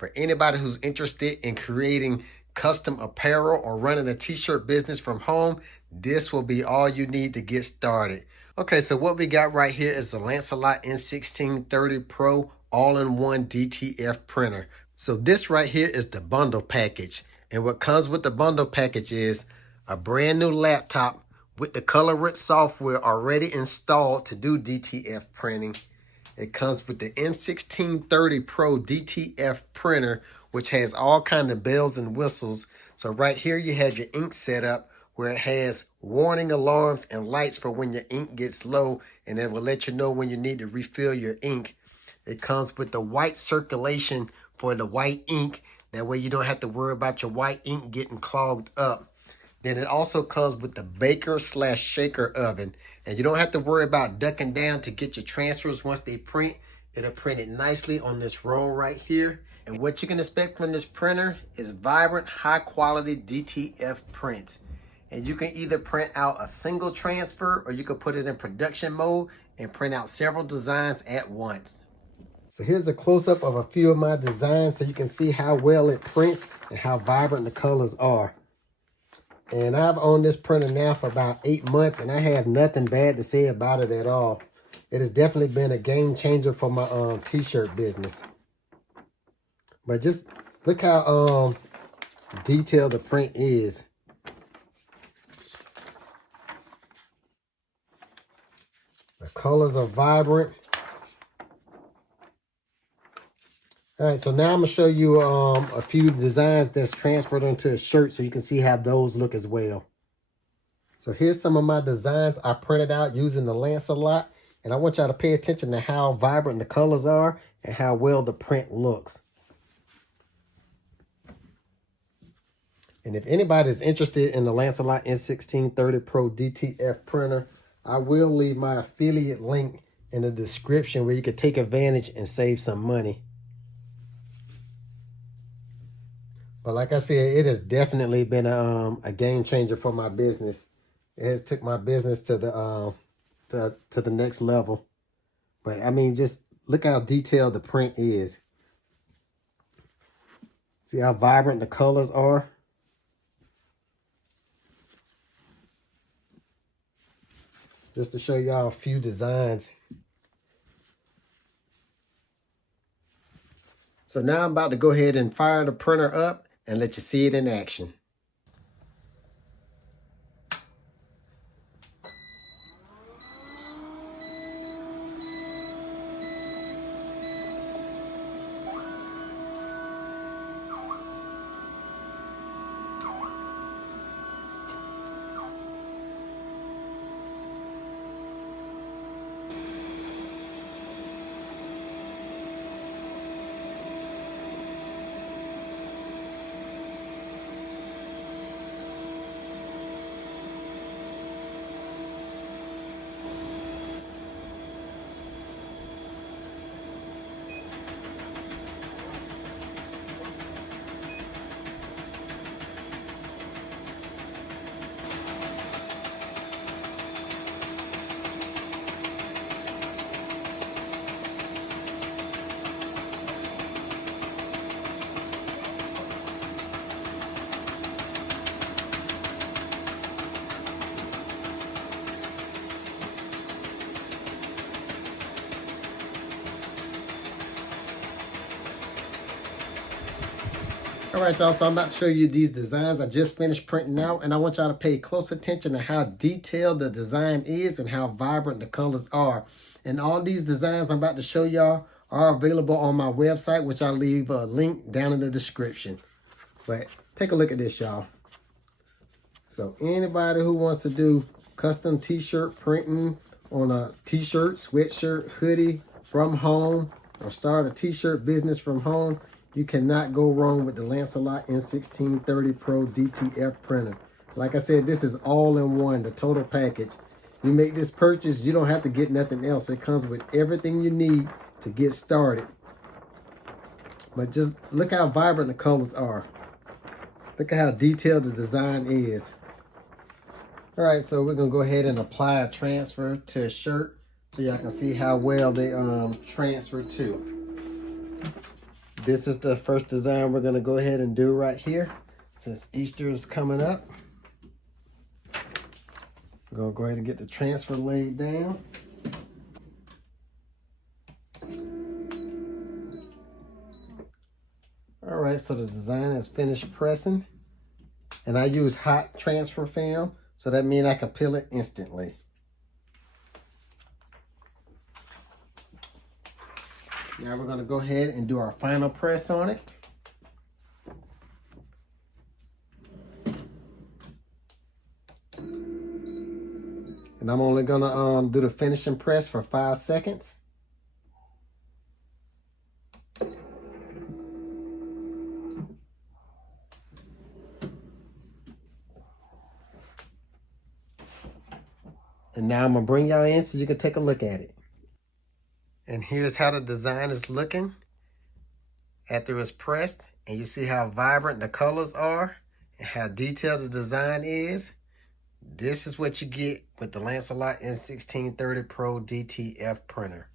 For anybody who's interested in creating custom apparel or running a t-shirt business from home, this will be all you need to get started. Okay, so what we got right here is the Lancelot M1630 Pro all-in-one DTF printer. So this right here is the bundle package. And what comes with the bundle package is a brand new laptop with the color-rich software already installed to do DTF printing. It comes with the M1630 Pro DTF printer, which has all kinds of bells and whistles. So right here you have your ink setup where it has warning alarms and lights for when your ink gets low, and it will let you know when you need to refill your ink. It comes with the white circulation for the white ink. That way you don't have to worry about your white ink getting clogged up. Then it also comes with the baker/shaker oven. And you don't have to worry about ducking down to get your transfers once they print. It'll print it nicely on this roll right here. And what you can expect from this printer is vibrant, high quality DTF prints. And you can either print out a single transfer or you can put it in production mode and print out several designs at once. So here's a close-up of a few of my designs so you can see how well it prints and how vibrant the colors are. And I've owned this printer now for about 8 months, and I have nothing bad to say about it at all. It has definitely been a game changer for my t-shirt business. But just look how detailed the print is. The colors are vibrant. All right, so now I'm gonna show you a few designs that's transferred onto a shirt so you can see how those look as well. So here's some of my designs I printed out using the Lancelot, and I want y'all to pay attention to how vibrant the colors are and how well the print looks. And if anybody's interested in the Lancelot M1630 Pro DTF printer, I will leave my affiliate link in the description where you can take advantage and save some money. But like I said, it has definitely been a game changer for my business. It has took my business to the next level. But I mean, just look how detailed the print is. See how vibrant the colors are? Just to show y'all a few designs. So now I'm about to go ahead and fire the printer up and let you see it in action. All right, y'all, so I'm about to show you these designs I just finished printing out, and I want y'all to pay close attention to how detailed the design is and how vibrant the colors are. And all these designs I'm about to show y'all are available on my website, which I'll leave a link down in the description. But take a look at this, y'all. So anybody who wants to do custom t-shirt printing on a t-shirt, sweatshirt, hoodie from home, or start a t-shirt business from home, you cannot go wrong with the Lancelot M1630 Pro DTF printer. Like I said, this is all in one, the total package. You make this purchase, you don't have to get nothing else. It comes with everything you need to get started. But just look how vibrant the colors are. Look at how detailed the design is. All right, so we're gonna go ahead and apply a transfer to a shirt so y'all can see how well they transfer to. This is the first design we're gonna go ahead and do right here. Since Easter is coming up, we're gonna go ahead and get the transfer laid down. All right, so the design is finished pressing, and I use hot transfer film, so that means I can peel it instantly. Now we're gonna go ahead and do our final press on it. And I'm only gonna do the finishing press for 5 seconds. And now I'm gonna bring y'all in so you can take a look at it. And here's how the design is looking after it's pressed. And you see how vibrant the colors are and how detailed the design is. This is what you get with the Lancelot M1630 Pro DTF printer.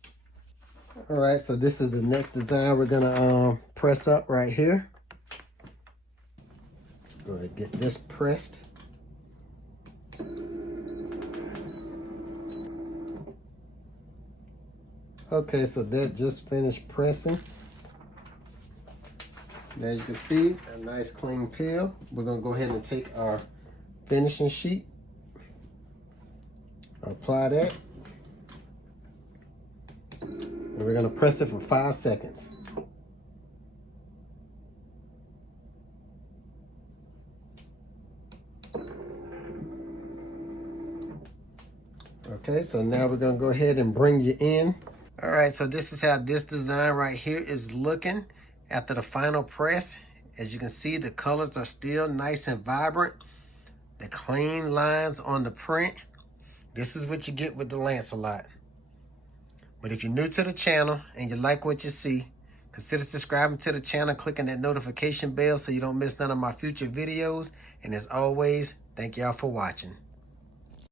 All right, so this is the next design we're gonna press up right here. Let's go ahead and get this pressed. Okay, so that just finished pressing. And as you can see, a nice clean peel. We're gonna go ahead and take our finishing sheet, apply that, and we're gonna press it for 5 seconds. Okay, so now we're gonna go ahead and bring you in. All right, so this is how this design right here is looking after the final press. As you can see, the colors are still nice and vibrant. The clean lines on the print. This is what you get with the Lancelot. But if you're new to the channel and you like what you see, consider subscribing to the channel, clicking that notification bell so you don't miss none of my future videos. And as always, thank y'all for watching.